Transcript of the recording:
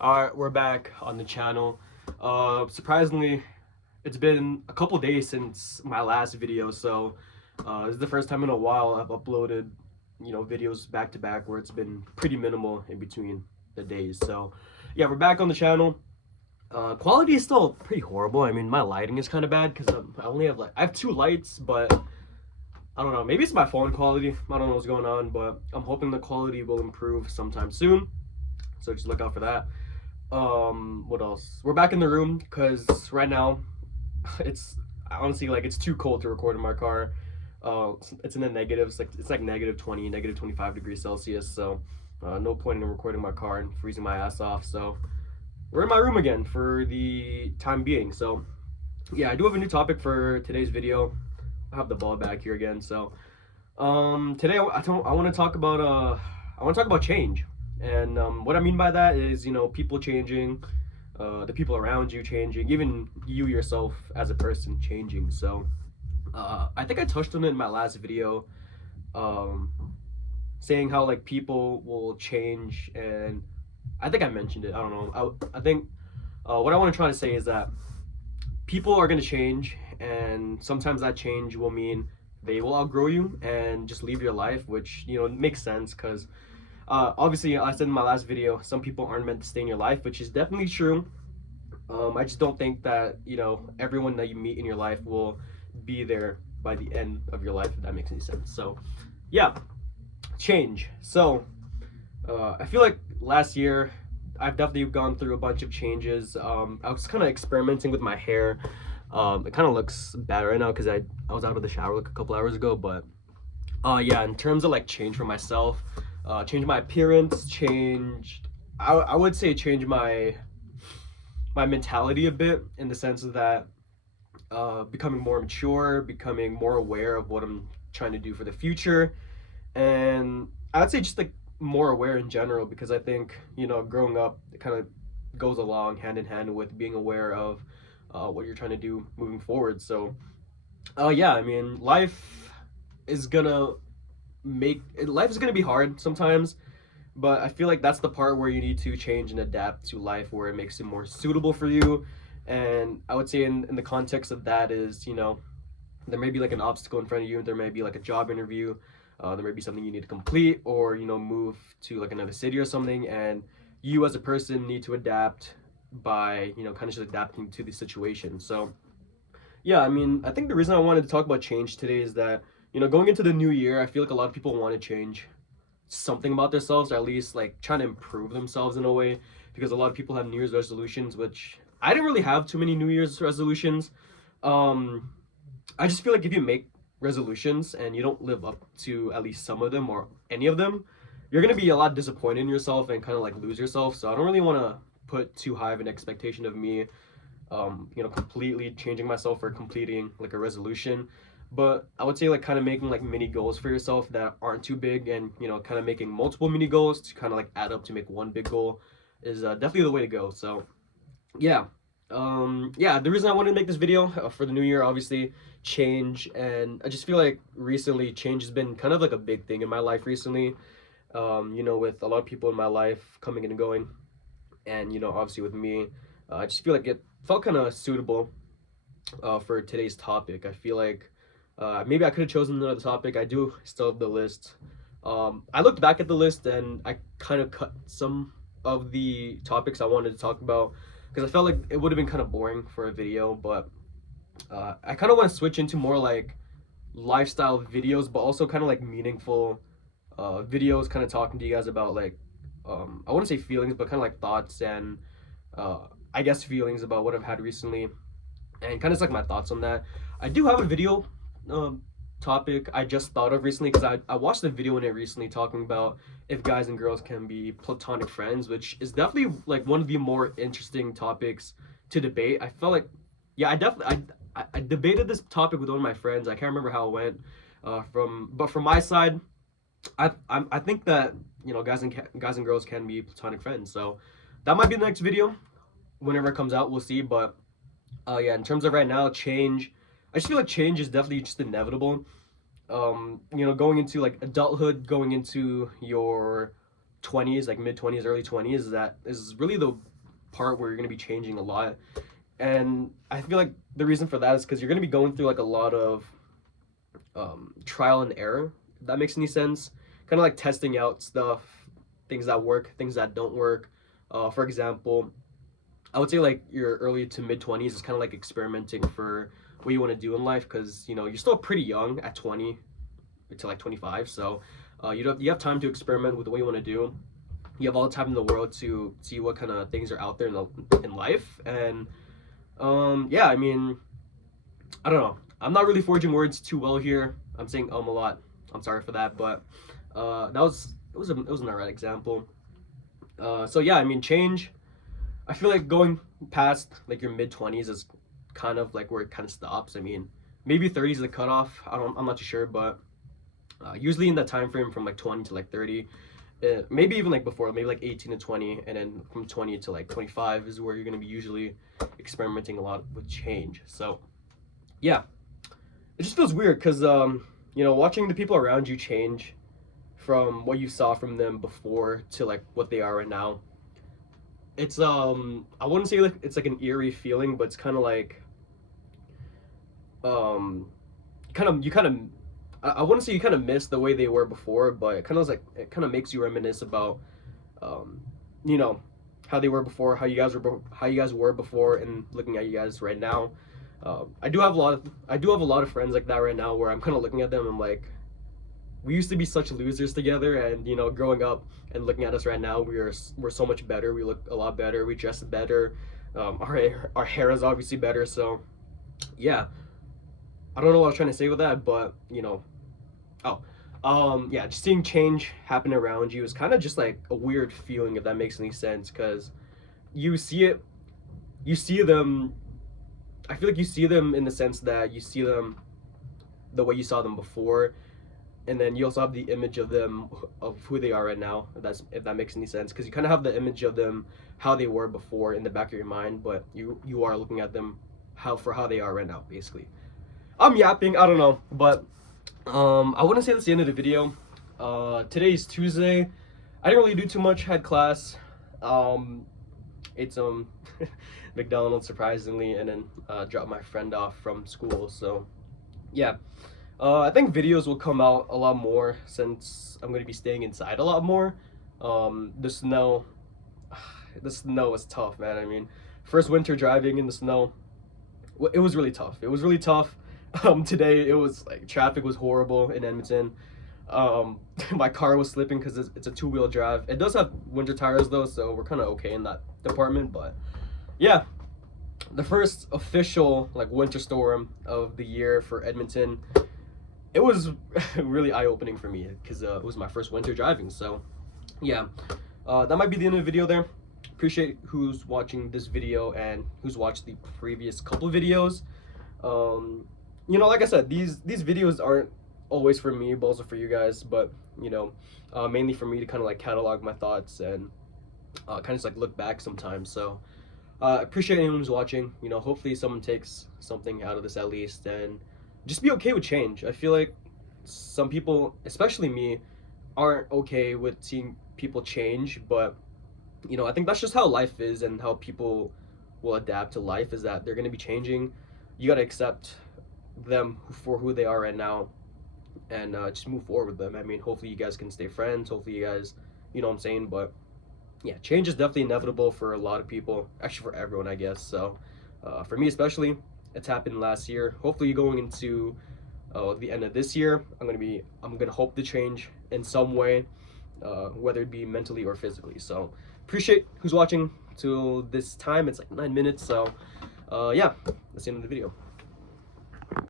Alright, we're back on the channel. Surprisingly, it's been a couple days since my last video, so this is the first time in a while I've uploaded, videos back to back where it's been pretty minimal in between the days. So, yeah, we're back on the channel. Quality is still pretty horrible. I mean, my lighting is kind of bad because I only have I have two lights, but I don't know. Maybe it's my phone quality. I don't know what's going on, but I'm hoping the quality will improve sometime soon. So just look out for that. What else? We're back in the room because right now it's honestly like it's too cold to record in my car. It's in the negatives, like it's like -20, -25 degrees Celsius. So no point in recording my car and freezing my ass off. So we're in my room again for the time being. So yeah, I do have a new topic for today's video. I have the ball back here again. So today I want to talk about change. And what I mean by that is, people changing, the people around you changing, even you yourself as a person changing. So I think I touched on it in my last video, um, saying how like people will change, and I think I mentioned it. I don't know. I think what I want to try to say is that people are going to change, and sometimes that change will mean they will outgrow you and just leave your life, which makes sense because obviously, I said in my last video, some people aren't meant to stay in your life, which is definitely true. I just don't think that everyone that you meet in your life will be there by the end of your life, if that makes any sense. So yeah, change. So I feel like last year I've definitely gone through a bunch of changes. I was kind of experimenting with my hair. It kind of looks bad right now because I was out of the shower like a couple hours ago. But yeah, in terms of like change for myself, change my appearance, changed. I would say change my mentality a bit, in the sense of that becoming more mature, becoming more aware of what I'm trying to do for the future, and I would say just like more aware in general, because I think growing up it kind of goes along hand in hand with being aware of what you're trying to do moving forward. So yeah, I mean, is gonna life is gonna be hard sometimes, but I feel like that's the part where you need to change and adapt to life, where it makes it more suitable for you. And I would say in the context of that is, there may be like an obstacle in front of you, there may be like a job interview, there may be something you need to complete, or move to like another city or something, and you as a person need to adapt by kind of just adapting to the situation. So yeah, I mean, I think the reason I wanted to talk about change today is that going into the new year, I feel like a lot of people want to change something about themselves, or at least like trying to improve themselves in a way, because a lot of people have New Year's resolutions, which I didn't really have too many New Year's resolutions. um I just feel like if you make resolutions and you don't live up to at least some of them or any of them, you're going to be a lot disappointed in yourself and kind of like lose yourself. So I don't really want to put too high of an expectation of me completely changing myself or completing like a resolution. But I would say like kind of making like mini goals for yourself that aren't too big, and kind of making multiple mini goals to kind of like add up to make one big goal is definitely the way to go. So yeah, yeah, the reason I wanted to make this video for the new year, obviously change, and I just feel like recently change has been kind of like a big thing in my life recently. With a lot of people in my life coming and going, and obviously with me, I just feel like it felt kind of suitable for today's topic. I feel like maybe I could have chosen another topic. I do still have the list. I looked back at the list and I kind of cut some of the topics I wanted to talk about because I felt like it would have been kind of boring for a video. But I kind of want to switch into more like lifestyle videos, but also kind of like meaningful videos, kind of talking to you guys about like I wouldn't say feelings, but kind of like thoughts and uh, I guess feelings about what I've had recently, and kind of like my thoughts on that. I do have a video um, topic I just thought of recently because I watched a video in it recently talking about if guys and girls can be platonic friends, which is definitely like one of the more interesting topics to debate. I felt like, yeah, I debated this topic with one of my friends. I can't remember how it went. But from my side, I think that guys and girls can be platonic friends. So that might be the next video whenever it comes out. We'll see. But yeah, in terms of right now, change. I just feel like change is definitely just inevitable. Going into like adulthood, going into your 20s, like mid 20s, early 20s, that is really the part where you're going to be changing a lot. And I feel like the reason for that is because you're going to be going through like a lot of trial and error, if that makes any sense. Kind of like testing out stuff, things that work, things that don't work. For example, I would say like your early to mid 20s is kind of like experimenting for what you want to do in life, because you know you're still pretty young at 20 to like 25, so you have time to experiment with what you want to do. You have all the time in the world to see what kind of things are out there in life. And yeah, I mean, I don't know, I'm not really forging words too well here. I'm saying a lot. I'm sorry for that, but it was an alright example. So yeah, I mean, change. I feel like going past like your mid 20s is kind of like where it kind of stops. I mean, maybe 30 is the cutoff. I'm not too sure, but usually in that time frame from like 20 to like 30, maybe even like before, maybe like 18 to 20, and then from 20 to like 25 is where you're gonna be usually experimenting a lot with change. So yeah, it just feels weird because you know, watching the people around you change from what you saw from them before to like what they are right now. It's I wouldn't say like it's like an eerie feeling, but it's kind of like um kind of you kind of I wouldn't say you kind of miss the way they were before, but it kind of like it kind of makes you reminisce about um you know, how they were before, how you guys were before, and looking at you guys right now. I do have a lot of friends like that right now, where I'm kind of looking at them and I'm like, we used to be such losers together, and you know, growing up and looking at us right now, we're so much better. We look a lot better. We dress better. Our hair is obviously better. So yeah, I don't know what I was trying to say with that, but you know, oh, yeah, just seeing change happen around you is kind of just like a weird feeling, if that makes any sense, because you see it, you see them. I feel like you see them in the sense that you see them the way you saw them before, and then you also have the image of them, of who they are right now, if that makes any sense, because you kind of have the image of them, how they were before, in the back of your mind, but you are looking at them how they are right now, basically. I'm yapping, I don't know, but I wouldn't say that's the end of the video. Today's Tuesday. I didn't really do too much. Had class, ate some McDonald's surprisingly, and then dropped my friend off from school. So yeah, I think videos will come out a lot more since I'm going to be staying inside a lot more. The snow, the snow is tough, man. I mean, first winter driving in the snow, it was really tough. It was really tough. Today it was like traffic was horrible in Edmonton. My car was slipping because it's a two-wheel drive. It does have winter tires though, so we're kind of okay in that department. But yeah, the first official like winter storm of the year for Edmonton. It was really eye-opening for me because it was my first winter driving. So yeah, that might be the end of the video there. Appreciate who's watching this video and who's watched the previous couple videos. You know, like I said, these videos aren't always for me, but also for you guys. But you know, mainly for me to kind of like catalog my thoughts and kind of just like look back sometimes. So appreciate anyone who's watching. You know, hopefully someone takes something out of this at least, and just be okay with change. I feel like some people, especially me, aren't okay with seeing people change, but you know, I think that's just how life is, and how people will adapt to life is that they're going to be changing. You got to accept them for who they are right now, and just move forward with them. I mean, hopefully you guys can stay friends. Hopefully you guys, you know what I'm saying? But yeah, change is definitely inevitable for a lot of people, actually for everyone, I guess. So for me especially, it's happened last year. Hopefully going into the end of this year, I'm gonna hope to change in some way, whether it be mentally or physically. So appreciate who's watching till this time. It's like 9 minutes. So yeah, that's the end of the video.